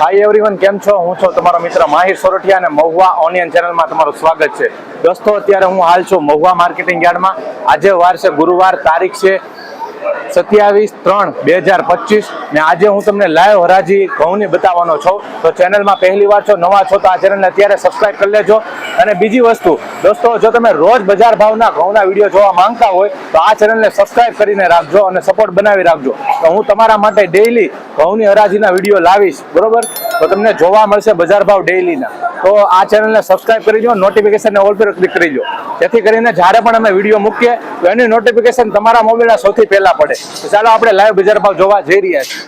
Hi everyone કેમ છો? હું છું તમારો મિત્ર માહિર સોરઠિયા અને મહુવા ઓનિયન ચેનલમાં તમારું સ્વાગત છે. દોસ્તો, અત્યારે હું હાલ છું મહુવા માર્કેટિંગ યાર્ડમાં. આજે વાર છે, ગુરુવાર, તારીખ છે. સત્યાવીસ ત્રણ બે હજાર પચીસ ને આજે હું તમને લાઈવ હરાજી ઘઉંની બતાવવાનો છું. તો ચેનલમાં પહેલી વાર છો, નવા છો, તો આ ચેનલને અત્યારે સબસ્ક્રાઈબ કરી લેજો. અને બીજી વસ્તુ, દોસ્તો, જો તમે રોજ બજાર ભાવના ઘઉંના વીડિયો જોવા માંગતા હોય, તો આ ચેનલને સબસ્ક્રાઈબ કરીને રાખજો અને સપોર્ટ બનાવી રાખજો. તો હું તમારા માટે ડેઈલી ઘઉંની હરાજીના વીડિયો લાવીશ. બરોબર? તો તમને જોવા મળશે બજાર ભાવ ડેઈલીના તો આ ચેનલને સબસ્ક્રાઇબ કરી દો નોટિફિકેશન ઓલ પર ક્લિક કરી દો. જેથી કરીને જ્યારે પણ અમે વીડિયો મૂકીએ તો એની નોટિફિકેશન તમારા મોબાઈલના સૌથી પહેલાં પડે. તો ચાલો આપણે લાઈવ બજાર ભાવ જોવા જઈ રહ્યા છીએ.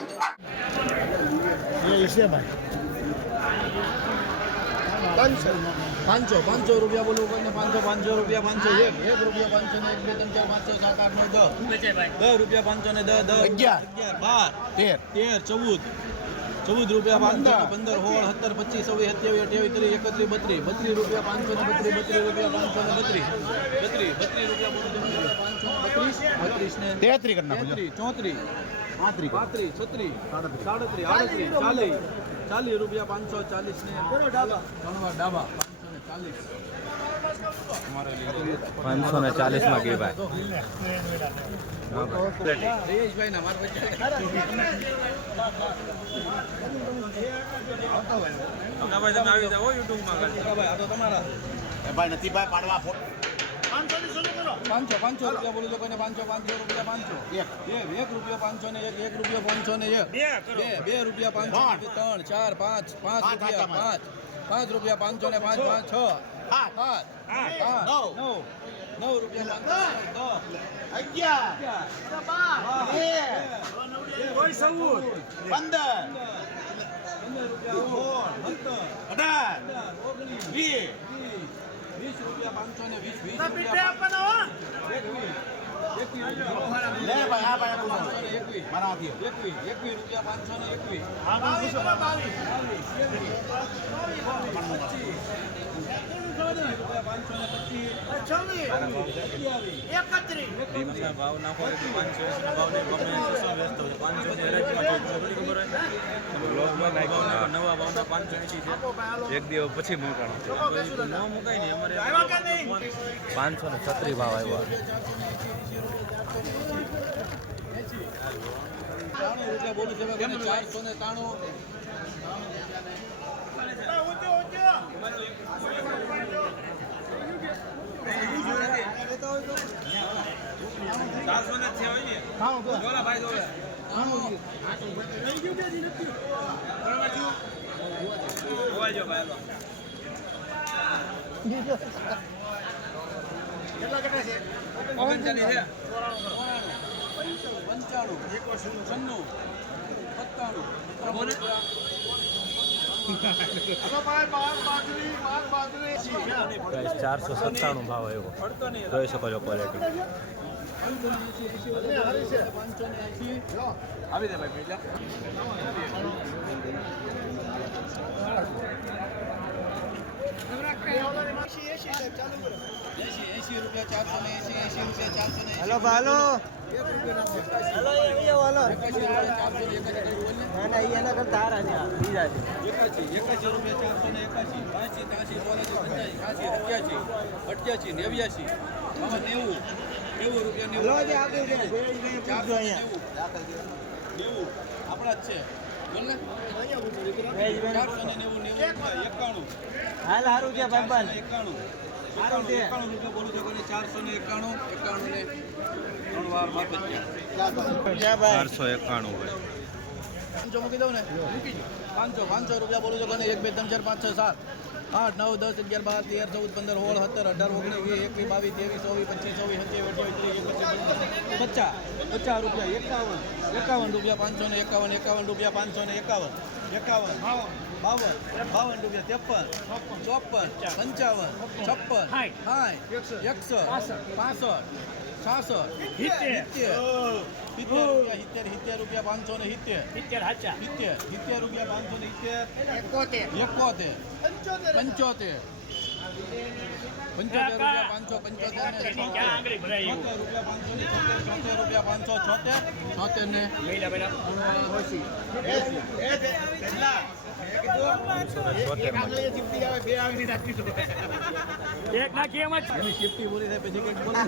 પાંચસો પાંચસો રૂપિયા બોલું કોઈને પાંચસો પાંચસો રૂપિયા પાંચસો એક એક રૂપિયા પાંચસો ને એક બે ત્રણ ચાર પાંચ સાત આઠ નવ દસ. દસ રૂપિયા પાંચસો ને દસ દસ. અગિયાર. અગિયાર બાર તેર તેર ચૌદ ચૌદ રૂપિયા પાંચસો પંદર સોળ સત્તર પચીસ છવ્વીસ સત્યાવીસ અઠ્યાવીસ ત્રીસ એકત્રીસ બત્રીસ બત્રીસ રૂપિયા પાંચસો ને બત્રીસ બત્રીસ રૂપિયા પાંચસો ને બત્રીસ બત્રીસ બત્રીસ રૂપિયા પાંચસો ને બત્રીસ બત્રીસ ને તેત્રીસ તેત્રીસ ચોત્રીસ પાંત્રી પાંત્રીસ છત્રીસ સાડત્રીસ આડત્રીસ ચાલીસ ચાલીસ રૂપિયા પાંચસો ચાલીસ ને ત્રણ વાર ડાબા પાંચસો ને ચાલીસ પાંચસો ને ચાલીસમાં ગઈ ભાઈ જયેશભાઈ ના મારા ભાઈ તમે આવી જાઓ યુટ્યુબમાં ભાઈ તમારા નથી ભાઈ પાડવા ફોટ પાંચસો પાંચસો રૂપિયા બોલું તો કોઈને પાંચસો પાંચસો રૂપિયા પાંચસો. એક. એક એક રૂપિયા પાંચસો ને એક એક રૂપિયા પાંચસો ને એક. બે બે રૂપિયા પાંચસો ત્રણ. ચાર પાંચ પાંચ રૂપિયા પાંચ. પાંચ રૂપિયા પાંચસો ને પાંચ પાંચ છ. સાત. આઠ. નવ. નવ. નવ રૂપિયા અગિયાર. પંદર. અઢાર. વીસ. વીસ રૂપિયા પાંચસો ને વીસ વીસ રૂપિયા લે ભાઈ આ ભાઈ પૂછો મારા હાથી. એકવીસ એકવીસ રૂપિયા પાંચસો ને એકવીસ પાંચસો એંસીનો ભાવ ને ગમે હોય પાંચસો ની ભાવ નાખો નવા ભાવના પાંચસો એંસી છે એક દિવસ પછી મૂકાણો ન મુકાય ને અમારે પાંચસો ને છત્રી ભાવ આવ્યો. ત્રાણું બોલું છે ભાઈ ચારસો ને ત્રાણું પંચાણું છન્નું સત્તાણું પ્રાઇસ ચારસો સત્તાણું ભાવ આવ્યો. જોઈ શકો છો ક્વોલિટી આવી દે ભાઈ એંસી એંસી રૂપિયા ચારસો ને એસી એસી રૂપિયા ચારસો ને હેલો ભાલો. અઠ્યાસી નેવ્યાસી નેવું નેવું રૂપિયા નેવું આપણા જ છે હાલ હારું છે ભાઈબંધ એકાણું. ચારસો એકાણું ભાઈ પાંચસો મૂકી દઉં ને? પાંચસો પાંચસો રૂપિયા બોલું છો કોને એક, બે, ત્રણ, ચાર, પાંચ, છ, સાત, આઠ, નવ, દસ, અગિયાર, બાર, તેર, ચૌદ, પંદર, સોળ, સત્તર, અઢાર, ઓગણીસ, વીસ, એકવીસ, બાવીસ, ત્રેવીસ, ચોવીસ, પચીસ ચોવીસ સત્યાવીસ, અઠ્યાવીસ પચાસ પચાસ રૂપિયા, એકાવન એકાવન રૂપિયા, પાંચસો ને એકાવન એકાવન રૂપિયા, પાંચસો ને એકાવન એકાવન. બાવન બાવન રૂપિયા ત્રેપન ચોપન પંચાવન છપ્પન સાઠ એકસો પાસઠ. છાસઠ સિત્તેર. સિત્તેર. રૂપિયા સિત્તેર સિત્તેર રૂપિયા પાંચસો ને સિત્તેર. સિત્તેર સિત્તેર રૂપિયા પાંચસો ને સિત્તેર. એકોતેર. પંચોતેર. પંચોતેર રૂપિયા પાંચસો પંચોતેર છોતેર. રૂપિયા પાંચસો ને છોતેર છોતેર ને એસી. પાંચસો ને છોતેરમાં આગળ ચીપટી આવે બે આગળ રાખી દો એની શિફ્ટી પૂરી થાય પછી કંઈક બોલો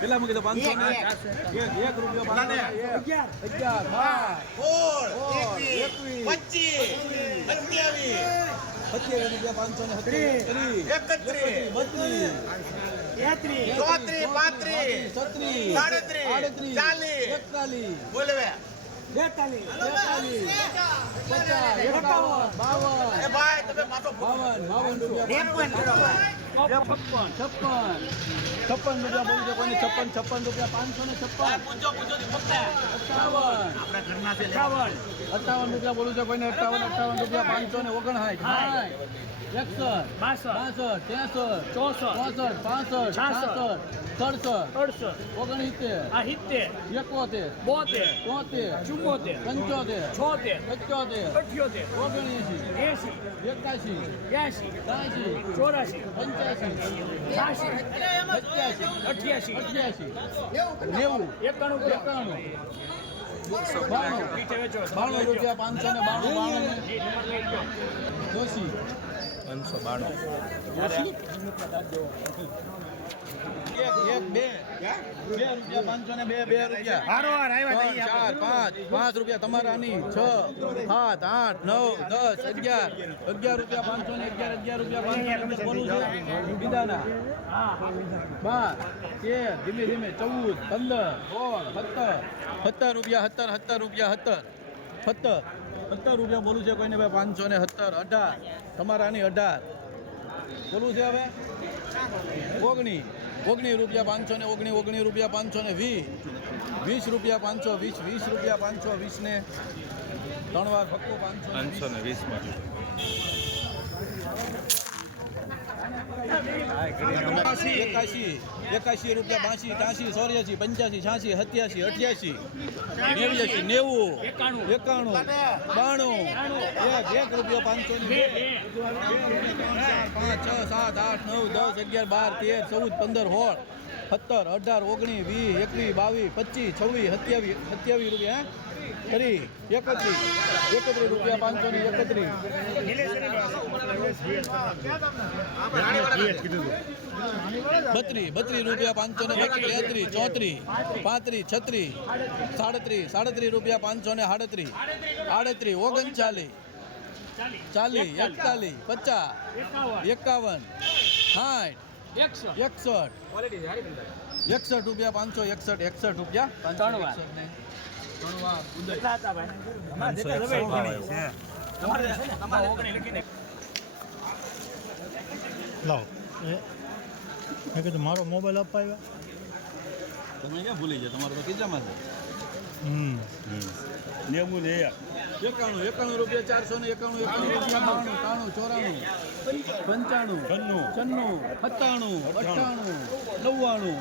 કેટલા મૂકી તો પાંચસો ને? એક રૂપિયા એક. અગિયાર. બાર એકવીસ. સત્યાવીસ સત્યાવીસ રૂપિયા પાંચસો ને ત્રીસ એકત્રીસ બત્રીસ ચોત્રીસ પાંત્રીસ છત્રીસ સાડત્રીસ, આડત્રીસ બે બાવન બાવન રૂપિયા છપ્પન છપ્પન. છપ્પન રૂપિયા બોલું છપ્પન છપ્પન રૂપિયા પાંચસો ને છપ્પન. અઠાવન. અઠાવન. રૂપિયા બોલું છે કોઈને? અઠાવન અઠાવન રૂપિયા પાંચસો ને ઓગણસાઠ. સાઠ એકસઠ બાસઠ ત્રેસઠ ચોસઠ ચોસઠ પાસઠ છાસઠ સડસઠ ઓગણસિત્તેર એકોતેર બોતેર તોતેર ચુમ્મોતેર પંચોતેર છોતેર પંચોતેર અઠ્યોતેર ઓગણએંસી એસી એકાશી બ્યાસી ત્યાસી ચોરાસી પંચ્યાસી છ્યાસી સત્યાસી અઠ્યાસી. નેવું. એકાણું. એકાણું. બાણું રૂપિયા પાંચસો ને બાણું બાણું. જોશી પાંચસો બાણું. રૂપિયા ને પાંચ રૂપિયા તમારાની. છ સાત આઠ નવ દસ અગિયાર. અગિયાર રૂપિયા પાંચસો ને અગિયાર અગિયાર રૂપિયા પાંચસો ને બોલું છે. બીજાના. બાર તેર ધીમે ધીમે ચૌદ પંદર સોળ સત્તર. સત્તર રૂપિયા સત્તર સત્તર રૂપિયા સત્તર. સત્તર. સત્તર રૂપિયા બોલું છે કોઈને ભાઈ? પાંચસો ને સત્તર અઢાર. તમારાની અઢાર. બોલું છે હવે? ઓગણી ઓગણી રૂપિયા પાંચસો ને ઓગણી ઓગણીસ રૂપિયા પાંચસો ને વીસ. વીસ રૂપિયા પાંચસો વીસ વીસ રૂપિયા પાંચસો વીસ ને ત્રણ વાર ફક્કો પાંચસો પાંચસો ને વીસ એકાશી એકાશી રૂપિયા બાસી ત્યાસી ચોર્યાસી પંચ્યાસી છ્યાસી સત્યાસી અઠ્યાસી નેવ્યાસી નેવું એકાણું બાણું એક રૂપિયા રૂપિયો પાંચસો ની પાંચ, છ, સાત, આઠ, નવ, દસ, અગિયાર, બાર, તેર, ચૌદ, પંદર, સોળ, સત્તર, અઢાર, ઓગણીસ, વીસ, એકવીસ, બાવીસ, પચીસ, છવ્વીસ, સત્યાવીસ સત્યાવીસ રૂપિયા? ત્રીસ એકત્રીસ એકત્રીસ રૂપિયા, પાંચસો ને એકત્રીસ બત્રીસ બત્રીસ રૂપિયા, પાંચસો ને તેત્રીસ ચોત્રીસ, પાંત્રીસ, છત્રીસ, સાડત્રીસ સાડત્રીસ રૂપિયા, પાંચસો ને સાડત્રીસ, આડત્રીસ, ઓગણચાલીસ ચાલીસ. એકતાલીસ પચાસ એકાવન. સાઠ એકસઠ. એકસઠ. રૂપિયા પાંચસો એકસઠ એકસઠ રૂપિયા લાવ. મેં કીધું મારો મોબાઈલ અપાવ્યો તમે ક્યાં ભૂલી ગયા? તમારે તો કેટલામાં છે. નેવું ને એકાણું એકાણું રૂપિયા ચારસો ને એકાણું એકાણું રૂપિયા બાણું ત્રાણું ચોરાણું પંચાણું છન્નું છન્નું સત્તાણું અઠ્ઠાણું નવ્વાણું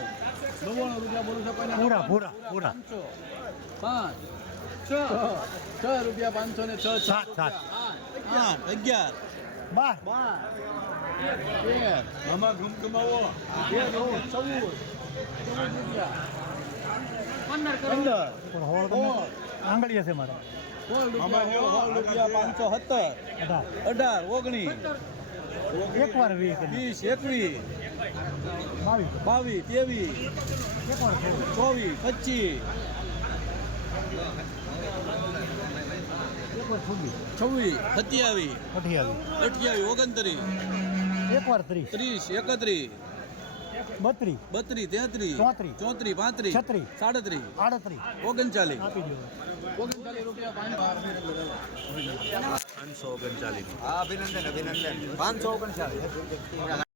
નવ્વાણું રૂપિયા બોલું છો પણ પૂરા પૂરા પૂરા. પાંચસો પાંચ છ છ રૂપિયા પાંચસો ને છ સાત, સાત. આઠ અગિયાર. બાર. બાર. તેર આમાં ઘમઘમાવો. તેર ચૌદ રૂપિયા. પંદર પણ સોળ આંગળીએ છે મારે. રૂપિયા પાંચસો સત્તર. અઢાર. અઢાર ઓગણીસ એકવાર વીસ વીસ એકવીસ. બાવીસ. બાવીસ ત્રેવીસ. એકવાર ચોવીસ. પચીસ. એકવાર છવ્વીસ. છવ્વીસ સત્યાવીસ. અઠ્યાવીસ. અઠ્યાવીસ ઓગણત્રીસ. એકવાર ત્રીસ. ત્રીસ એકત્રીસ. બત્રીસ બત્રી તેત્રીસ ચોત્રી. ચોત્રી પાંત્રી છત્રી. સાડત્રી આડત્રી. ઓગણચાલીસ. આપી દો ઓગણચાલીસ રૂપિયા પાંચસો ઓગણચાલીસ અભિનંદન અભિનંદન. પાંચસો ઓગણચાલીસ.